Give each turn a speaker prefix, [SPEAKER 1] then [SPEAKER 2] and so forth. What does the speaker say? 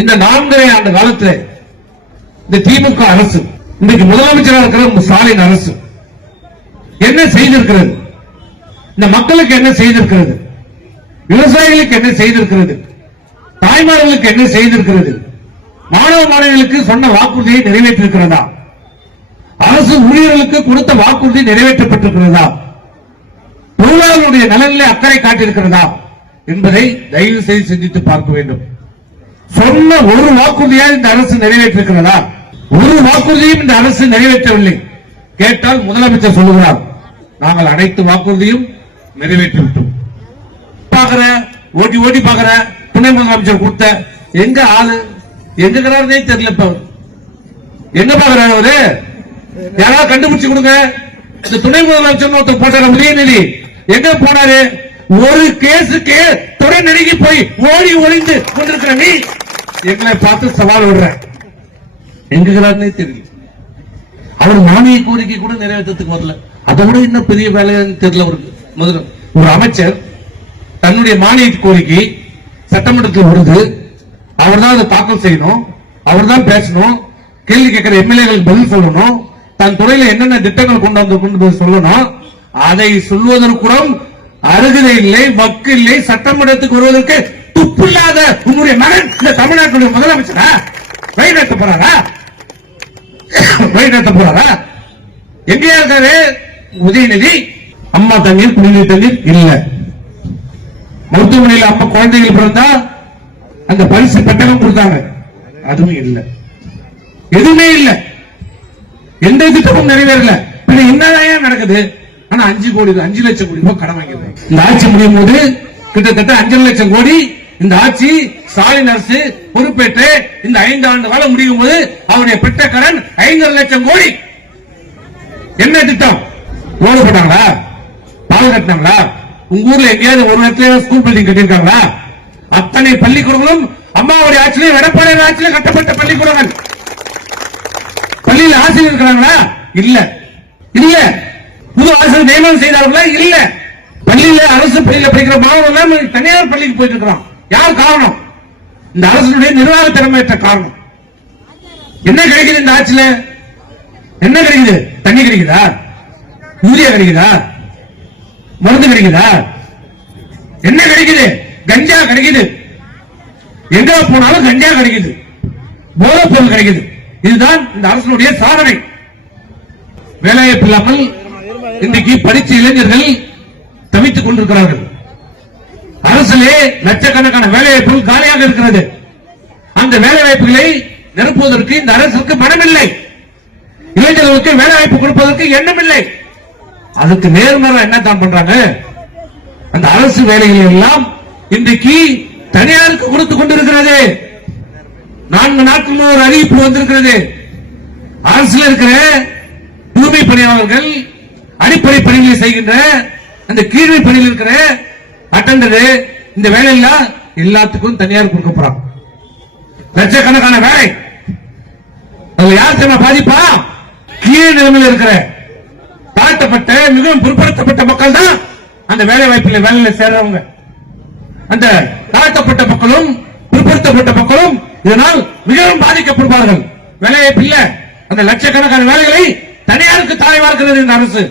[SPEAKER 1] இந்த நான்கரை ஆண்டு காலத்துல இந்த திமுக அரசு இன்றைக்கு முதலமைச்சராக இருக்கிற ஸ்டாலின் அரசு என்ன செய்திருக்கிறது? இந்த மக்களுக்கு என்ன செய்திருக்கிறது? விவசாயிகளுக்கு என்ன செய்திருக்கிறது? தாய்மார்களுக்கு என்ன செய்திருக்கிறது? மாணவ மாணவிகளுக்கு சொன்ன வாக்குறுதியை நிறைவேற்றிருக்கிறதா? அரசு ஊழியர்களுக்கு கொடுத்த வாக்குறுதி நிறைவேற்றப்பட்டிருக்கிறதா? தொழிலாளர்களுடைய நலனிலே அக்கறை காட்டியிருக்கிறதா? என்பதை தயவு செய்து சிந்தித்து பார்க்க வேண்டும். சொன்ன ஒரு வாக்குறுதியா இந்த அரசு நிறைவேற்றிருக்கிறதா? ஒரு வாக்குறுதியும் இந்த அரசு நிறைவேற்றவில்லை. கேட்டால் முதலமைச்சர் சொல்லுகிறார் நாங்கள் அனைத்து வாக்குறுதியும் நிறைவேற்றி விட்டோம் பாக்குற ஓட்டி ஓட்டி பாக்குற துணை முதலமைச்சர் கொடுத்த எங்க ஆளு? எங்க தெரியல இப்ப. எங்க பாக்குறாரு அவரு? யாராவது கண்டுபிடிச்சு கொடுங்க. இந்த துணை முதலமைச்சர் ஒருத்தர் போட்டார? உதயநிதி எங்க போனாரு? ஒரு கேஸுக்கு துறை நெருங்கி போய் ஓடி ஒளிந்து கொண்டிருக்கிற நீ எங்களை பார்த்து சவால் விடுற. எங்க தெரியல அவர் மானிய கோரிக்கை கூட நிறைவேற்றத்துக்கு வரல. அதை விட இன்னும் பெரிய வேலைன்னு தெரியல அவருக்கு. முதல்ல ஒரு அமைச்சர் தன்னுடைய மானிய கோரிக்கை சட்டமன்றத்தில் வருது அவர் தான் அதை தாக்கல் செய்யணும். அவர் தான் பேசணும். கேள்வி கேட்கிற எம்எல்ஏகளுக்கு பதில் சொல்லணும். தன் துறையில என்னென்ன திட்டங்கள் கொண்டு வந்து கொண்டு சொல்லணும் அதை சொல்வதற்கு அருகதை இல்லை வக்கு இல்லை சட்டமன்றத்துக்கு வருவதற்கு துப்பில்லாத உன்னுடைய மகன் இந்த தமிழ்நாட்டுடைய முதலமைச்சரா? வழிநடத்த போறாரா? வழிநடத்த போறாரா? எங்கேயா இருக்காரு உதயநிதி. அம்மா தண்ணீர் குடிநீர் தண்ணீர் இல்ல. மருத்துவமனையில் அப்ப குழந்தைகள் பிறந்தா அந்த பரிசு பெட்டகம் கொடுத்தாங்க. அதுவும் இல்லை. எதுவுமே இல்லை. எந்த திட்டமும் நிறைவேறல. பின்ன என்னதான் நடக்குது? ஆனா அஞ்சு கோடி அஞ்சு லட்சம் கோடி ரூபாய் கடன் வாங்கியிருக்காங்க இந்த ஆட்சி முடியும் போது கிட்டத்தட்ட அஞ்சரை லட்சம் கோடி இந்த ஆட்சி ஸ்டாலின் அரசு பொறுப்பேற்று இந்த ஐந்து ஆண்டு காலம் முடியும் போது அவருடைய பெற்ற கடன் ஐந்தரை லட்சம் கோடி. என்ன திட்டம்? ரோடு போட்டாங்களா? பால் கட்டினாங்களா? உங்க ஊர்ல எங்கேயாவது ஒரு இடத்துல ஸ்கூல் பில்டிங் கட்டியிருக்காங்களா? அத்தனை பள்ளிக்கூடங்களும் அம்மாவுடைய ஆட்சியிலும் எடப்பாடி ஆட்சியிலும் கட்டப்பட்ட பள்ளிக்கூடங்கள். பள்ளியில் ஆசிரியர் இருக்கிறாங்களா? இல்ல. இல்ல. புது ஆசிரியர் நியமனம் செய்தார்களா? இல்ல. பள்ளியில அரசு பள்ளியில படிக்கிற மாணவர்கள் தனியார் பள்ளிக்கு போயிட்டு இருக்கிறோம் யார் காரணம்? இந்த அரசுடைய நிர்வாக திறமையற்ற காரணம். என்ன கிடைக்குது இந்த ஆட்சியில? என்ன கிடைக்குது? தண்ணி கிடைக்குதா? யூரியா கிடைக்குதா? மருந்து கிடைக்குதா? என்ன கிடைக்குது? கஞ்சா கிடைக்குது. எங்க போனாலும் கஞ்சா கிடைக்குது. போதைப் பொருள் கிடைக்குது. இதுதான் இந்த அரசனுடைய சாதனை. வேலைவாய்ப்பு இல்லாமல் இன்றைக்கு படித்த இளைஞர்கள் தவித்துக் கொண்டிருக்கிறார்கள். அரசிலே லட்சக்கணக்கான வேலைவாய்ப்புகள் காலியாக இருக்கிறது. அந்த வேலைவாய்ப்புகளை நிரப்புவதற்கு இந்த அரசுக்கு மனமில்லை. இளைஞர்களுக்கு வேலைவாய்ப்பு கொடுப்பதற்கு எண்ணமில்லை. அதுக்கு நேர்மறை என்ன தான் பண்றாங்க? அந்த அரசு வேலைகள் எல்லாம் இன்றைக்கு தனியாருக்கு கொடுத்து கொண்டிருக்கிறது. நான்கு நாட்கள் ஒரு அறிவிப்பு வந்திருக்கிறது. அரசுல இருக்கிற தூய்மை பணியாளர்கள் அடிப்படை பணிகளை செய்கின்ற அந்த கீழ்மை பணியில் இருக்கிற அட்டண்டரு இந்த வேலையெல்லாம் எல்லாத்துக்கும் தனியார் கொடுக்க போறாங்க லட்சக்கணக்கான வேலை. அதுல யார் தெரியுமா பாதிப்பா? கீழ் நிலைமையில் இருக்கிற தாழ்த்தப்பட்ட மிகவும் பிற்படுத்தப்பட்ட மக்கள் தான் அந்த வேலை வாய்ப்பில் வேலையில சேர்றவங்க. அந்த தாழ்த்தப்பட்ட மக்களும் பிற்படுத்தப்பட்ட மக்களும் இதனால் மிகவும் பாதிக்கப்படுவார்கள். வேலை வாய்ப்பு இல்ல. அந்த லட்சக்கணக்கான வேலைகளை தனியாருக்கு தாய் வார்க்கிறது இந்த அரசு.